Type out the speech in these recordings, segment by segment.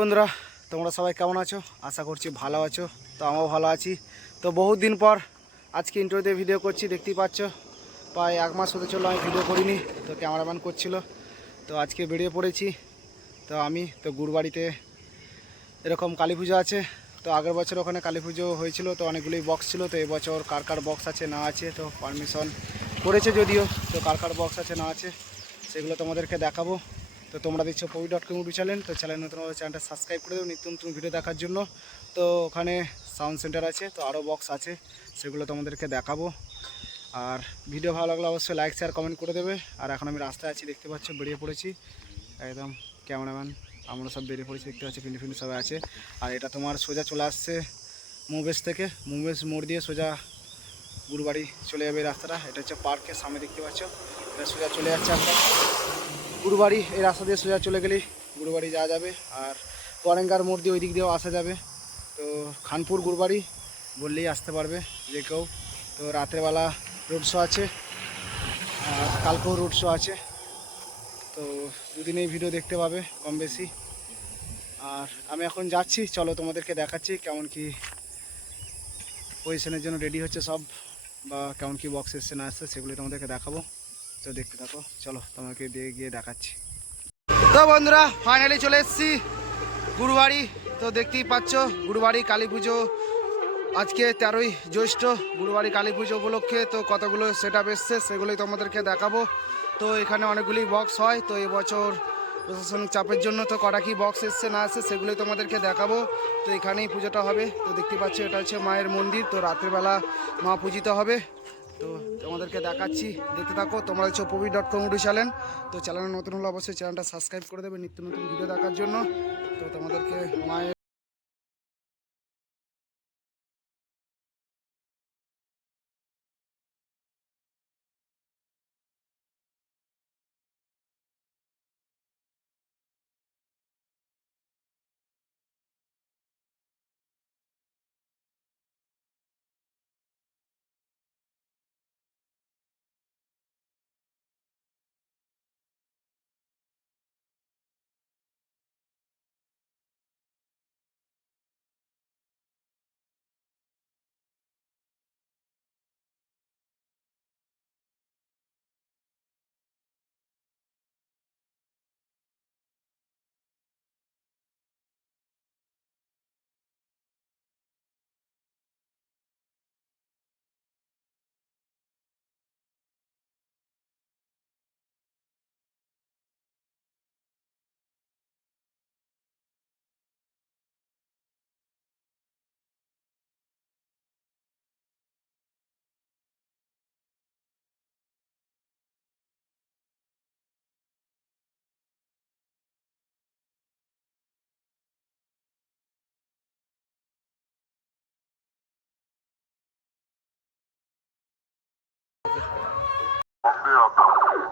বন্ধুরা, তোমরা সবাই কেমন আছো? আশা করছি ভালো আছো। তো আমরাও ভালো আছি। তো বহুত দিন পর আজকে ইন্ট্রোতে ভিডিও করছি, দেখতেই পাচ্ছ। প্রায় 1 মাস হতে চলো আমি ভিডিও করিনি, তো ক্যামেরাম্যান করছিল। তো আজকে বেরিয়ে পড়েছি। তো আমি তো গুরবাড়িতে এরকম কালী পুজো আছে। তো আগের বছর ওখানে কালী পুজো হয়েছিল, তো অনেকগুলোই বক্স ছিল। তো এবছর কার কার বক্স আছে না আছে, তো পারমিশন করেছে যদিও, তো কার কার বক্স আছে না আছে সেগুলো তোমাদেরকে দেখাবো। তো তোমরা দেখছো পবি.com ইউটিউব চ্যানেল। তো চ্যানেল নতুন হলে চ্যানেলটা সাবস্ক্রাইব করে দেবো নিত্য নতুন ভিডিও দেখার জন্য। তো ওখানে সাউন্ড সেন্টার আছে, তো আরও বক্স আছে, সেগুলো তোমাদেরকে দেখাবো। আর ভিডিও ভালো লাগলে অবশ্যই লাইক শেয়ার কমেন্ট করে দেবে। আর এখন আমি রাস্তায় আছি, দেখতে পাচ্ছ, বেরিয়ে পড়েছি একদম। ক্যামেরাম্যান আমরা সব বেরিয়ে পড়েছি, দেখতে পাচ্ছি পিন্ডি ফিন্ডি সবাই আছে। আর এটা তোমার সোজা চলে আসছে মুভেস থেকে, মুভেস মোড় দিয়ে সোজা গুরবাড়ি চলে যাবে এই রাস্তাটা। এটা হচ্ছে পার্কের সামনে, দেখতে পাচ্ছ। এটা সোজা চলে যাচ্ছে আমরা গুরবাড়ি। এই রাস্তা দিয়ে সোজা চলে গেলেই গুরবাড়ি যাওয়া যাবে। আর কোয়ারেঙ্গার মোড় দিয়ে ওই দিক দিয়েও আসা যাবে। তো খানপুর গুরবাড়ি বললেই আসতে পারবে যে কেউ। তো রাতেরবেলা রোড শো আছে, আর কালকেও রোড শো আছে। তো দুদিনেই ভিডিও দেখতে পাবে কম বেশি। আর আমি এখন যাচ্ছি, চলো তোমাদেরকে দেখাচ্ছি কেমন কি পজিশনের জন্য রেডি হচ্ছে সব, বা কেমন কি বক্স এসছে না আসছে সেগুলো তোমাদেরকে দেখাবো। তো দেখতে থাকো, চলো তোমাকে দিয়ে গিয়ে দেখাচ্ছি। তো বন্ধুরা, ফাইনালি চলে এসেছি গুরবাড়ি। তো দেখতেই পাচ্ছ গুরবাড়ি কালী পুজো আজকে 13ই জ্যৈষ্ঠ। গুরবাড়ি কালী পুজো উপলক্ষে তো কতগুলো সেট আপ এসছে সেগুলোই তোমাদেরকে দেখাবো। তো এখানে অনেকগুলি বক্স হয়। তো এবছর প্রশাসনিক চাপের জন্য তো কটা কি বক্স এসছে না আসছে সেগুলোই তোমাদেরকে দেখাবো। তো এখানেই পুজোটা হবে। তো দেখতে পাচ্ছ এটা হচ্ছে মায়ের মন্দির। তো রাত্রেবেলা মা পূজিত হবে। তো তোমাদেরকে দেখাচ্ছি, দেখতে থাকো। তোমরা হচ্ছে পবি.com ইউটিউব চ্যানেল। তো চ্যানেল নতুন হলে অবশ্যই চ্যানেলটা সাবস্ক্রাইব করে দেবে নিত্য নতুন ভিডিও দেখার জন্য। তো তোমাদেরকে মায়ের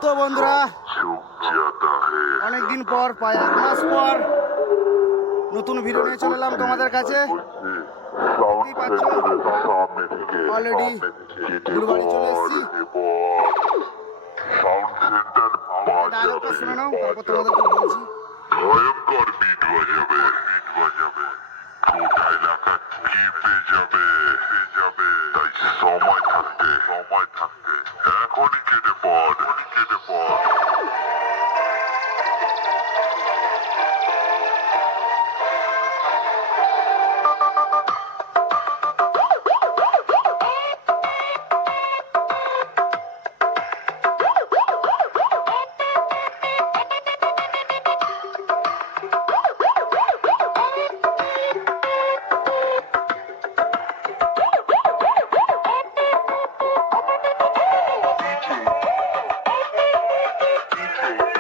তো বন্ধুরা, অনেকদিন পর, প্রায় 1 মাস পর নতুন ভিডিও নিয়ে চলে এলাম তোমাদের কাছে। দেখতেই পাচ্ছ অলরেডি গুরবাড়ি চলে এসেছি। ডায়লগটা শুনে নাও, তারপর তোমাদেরকে বলছি। ভয়ঙ্কর বিট বাজাবে, গোটা এলাকা কেঁপে যাবে, তাই সময় থাকতে এখনই কেটে পড়। DJ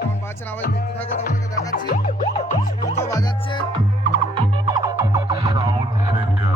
কেমন বাজাচ্ছেন আওয়াজ দেখতে থাকো, তোমাদেরকে দেখাচ্ছি। তো বাজাচ্ছে Sound Center.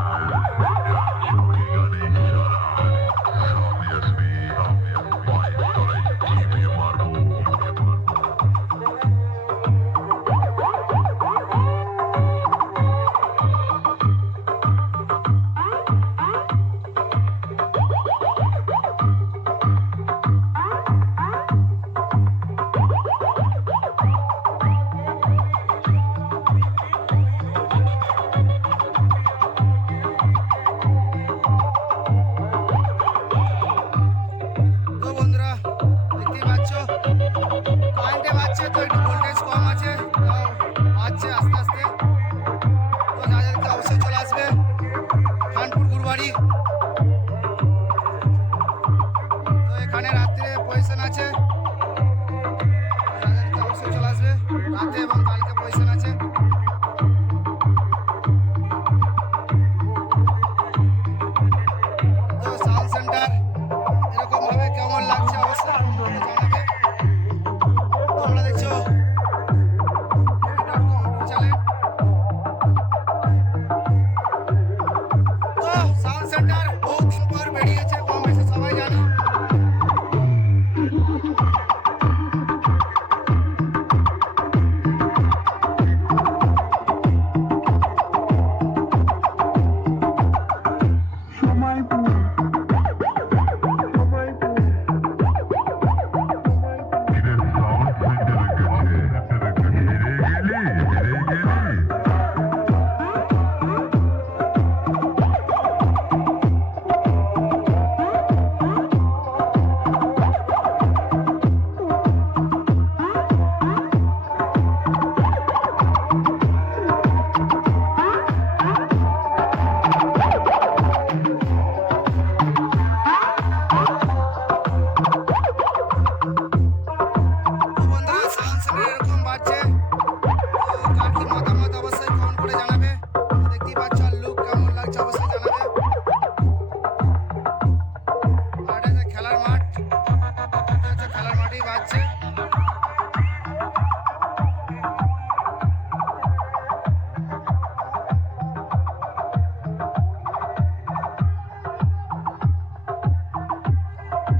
তো বন্ধুরা দেখতেই পাচ্ছ কারেন্টে বাজছে, তো একটু ভোল্টেজ কম আছে, তাও বাজছে আস্তে আস্তে। তো যাদেরকে অবশ্যই চলে আসবে খানপুর গুরবাড়ি। তো এখানে রাত্রে পজিশন আছে, যাদেরকে অবশ্যই চলে আসবে। রাতে এবং কালকে পজিশন আছে। তো সাউন্ড সেন্টার এরকম ভাবে কেমন লাগছে অবশ্যই আমাকে জানাবে। তোমরা দেখছো চ্যানেল। তো সাউন্ড সেন্টার বহুত দিন পর বেরিয়েছে, কম বেশি সবাই জানো। তো বন্ধুরা সাউন্ড সেন্টার এরকম বাজছে। তো কার কি মতামত অবশ্যই কমেন্ট করে জানাবে। তো দেখতেই পাচ্ছ আর লুক কেমন লাগছে অবশ্যই জানাবে। আর এটা খেলার মাঠ, এটা হচ্ছে খেলার মাঠেই বাজছে।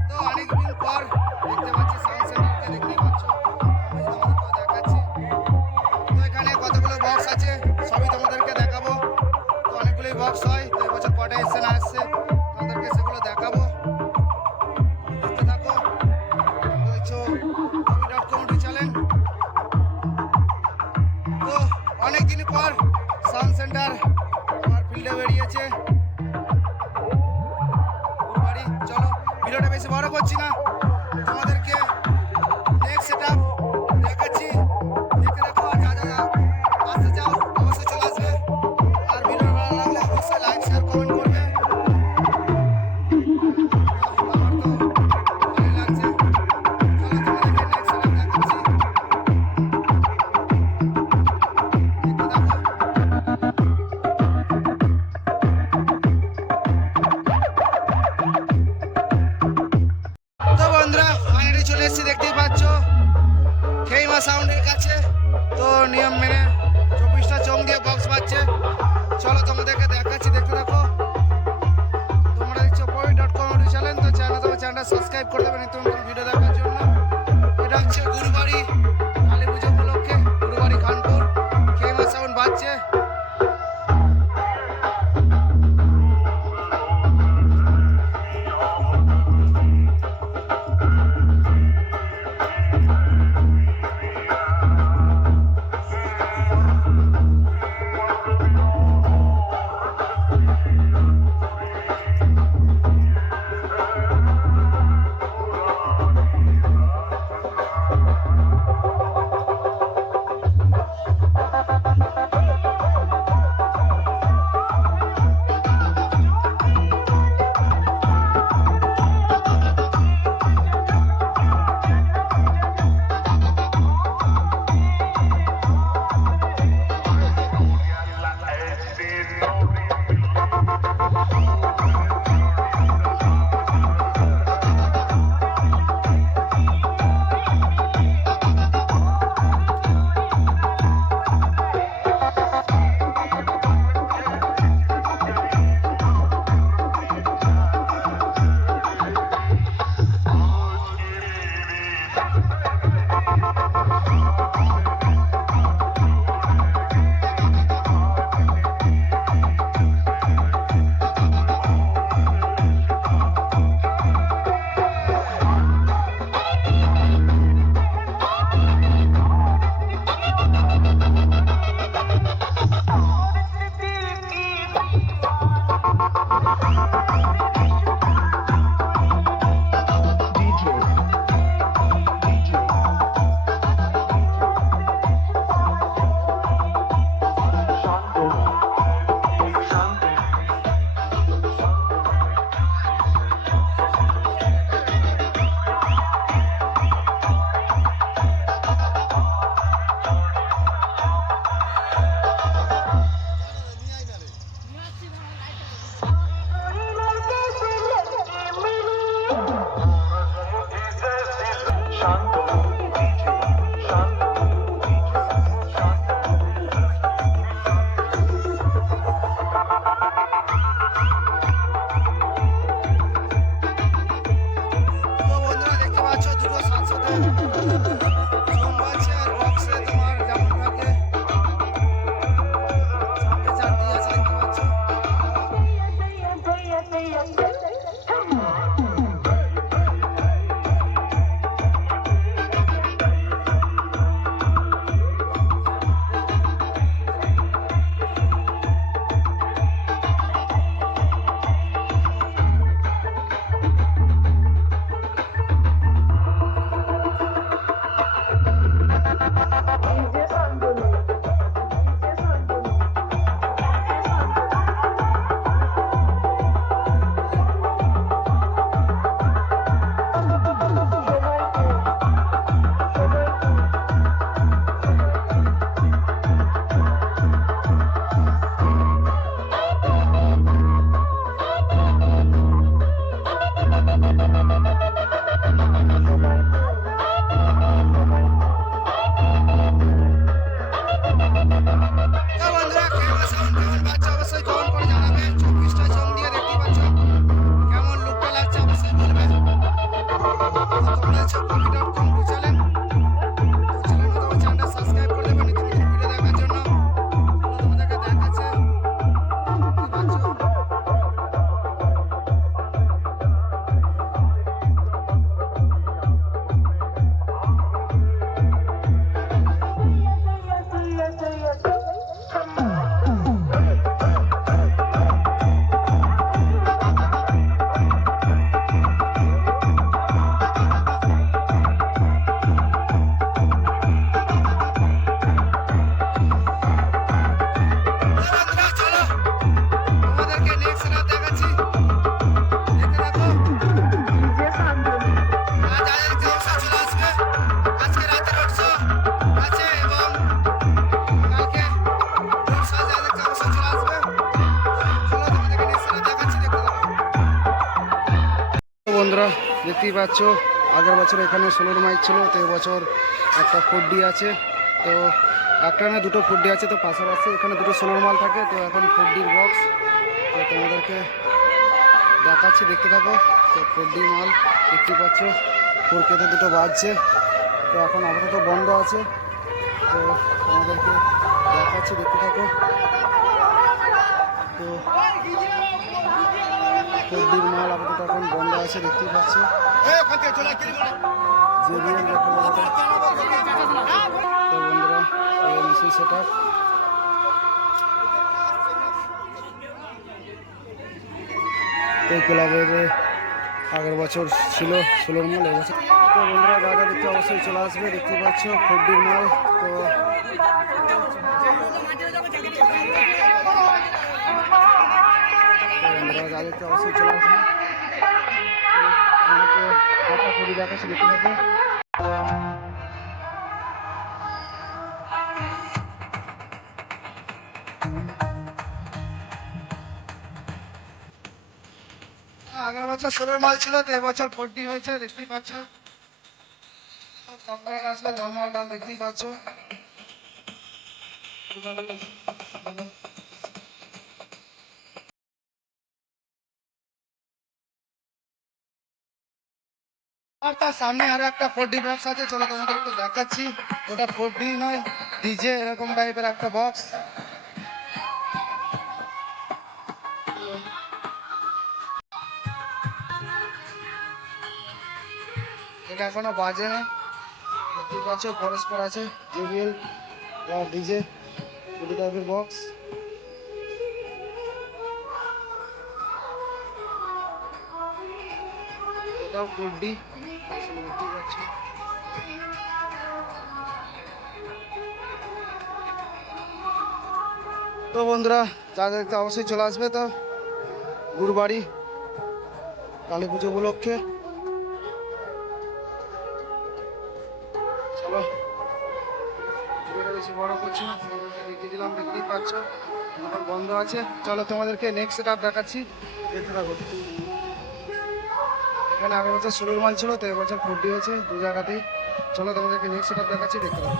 তো অনেকদিন পর দেখতে পাচ্ছি সাউন্ড সেন্টারকে, দেখতেই পাচ্ছ। আমি তোমাদেরকেও দেখাচ্ছি। তো এখানে কতগুলো বক্স আছে সবই তোমাদেরকে দেখাবো। তো অনেকগুলোই বক্স হয়, তো এবছর কটা এসছে না এসছে তোমাদেরকে সেগুলো দেখাবো। দেখতে থাকো। তো দেখছো কবি.com চ্যানেল। তো অনেকদিন পর সাউন্ড সেন্টার আমার ফিল্ডে বেরিয়েছে গুরবাড়ি। চলো ভিডিওটা বেশি বড় করছি না, তোমাদেরকে নেক্সট সেটআপ দেখাচ্ছি। দেখতে থাকো আর যা যা আসতে চাও অবশ্যই চলে আসবে। আর ভিডিও ভালো লাগলে অবশ্যই লাইক শেয়ার কমেন্ট করবে। আমার তো ভালোই লাগছে। চলো তোমাদেরকে নেক্সট সেটআপ দেখাচ্ছি, দেখতে থাকো। তো বন্ধুরা ফাইনালি চলে এসেছি, দেখতেই পাচ্ছ খেইমা সাউন্ডের কাছে। তো নিয়ম মেনে 24টা চোং দিয়ে বক্স বাজছে। চলো তোমাদেরকে দেখাচ্ছি, দেখতে থাকো। তোমরা দেখছো কবি.com চ্যানেল। তো চ্যানেলটা সাবস্ক্রাইব করে দেবে নিত্য নতুন ভিডিও দেখার জন্য। এটা হচ্ছে গুরবাড়ি কালী পুজো উপলক্ষে গুরবাড়ি খানপুর খেইমা সাউন্ড বাজছে। দেখতেই পাচ্ছ আগের বছর এখানে 16 মাইক ছিল, তো এবছর একটা 4D আছে। তো একটা না দুটো 4D আছে, তো পাশাপাশি এখানে দুটো 16 মাল থাকে। তো এখন 4Dর বক্স তো তোমাদেরকে দেখাচ্ছি, দেখতে থাকো। তো 4D মাল দেখতে পাচ্ছ, 4Kতে দুটো বাজছে। তো এখন আপাতত বন্ধ আছে, তো তোমাদেরকে দেখাচ্ছি, দেখতে থাকো। তো 4Dর মাল আপাতত এখন বন্ধ আছে, দেখতেই পাচ্ছ। JBL দেখো বন্ধুরা, তো বন্ধুরা এই মেশিন সেট আপ। এই ক্লাবের আগের বছর ছিল 16 মাল, এবছর। তো বন্ধুরা যা যা দেখতে অবশ্যই চলে আসবে, দেখতে পাচ্ছ 4Dর মাল। তো বন্ধুরা যা দেখতে অবশ্যই চলে আসবে, আমাকে কথা করি দেখাচ্ছি, দেখতে থাকো। আগের বছর 16 মাল ছিল, তো এবছর 4D হয়েছে, দেখতেই পাচ্ছ। তোমরা আসলে নর্মাল দাম দেখতেই পাচ্ছ। আর তার সামনে আরো একটা 4D বক্স আছে, চলো তোমাদের একটু দেখাচ্ছি। ওটা 4D নয়, ডিজে এরকম টাইপের একটা বক্স। এটা এখনো বাজে না, দেখতেই পাচ্ছ। পরস্পর আছে JBL ডিজে 4D টাইপের বক্স। এটাও 4D, দেখতেই পাচ্ছ। তো বন্ধুরা যা দেখতে অবশ্যই চলে আসবে। তো গুরবাড়ি কালী পুজো উপলক্ষে চলো, ভিডিওটা বেশি বড় করছি না, দেখিয়ে দিলাম, দেখতেই পাচ্ছ এখন বন্ধ আছে। চলো তোমাদেরকে নেক্সট সেট আপ দেখাচ্ছি, দেখতে থাকো। এখানে আগের বছর 16 মাল ছিল, তো এবছর 4D হয়েছে দু জায়গাতেই। চলো তোমাদেরকে নেক্সট সেট আপ দেখাচ্ছি, দেখতে থাকো।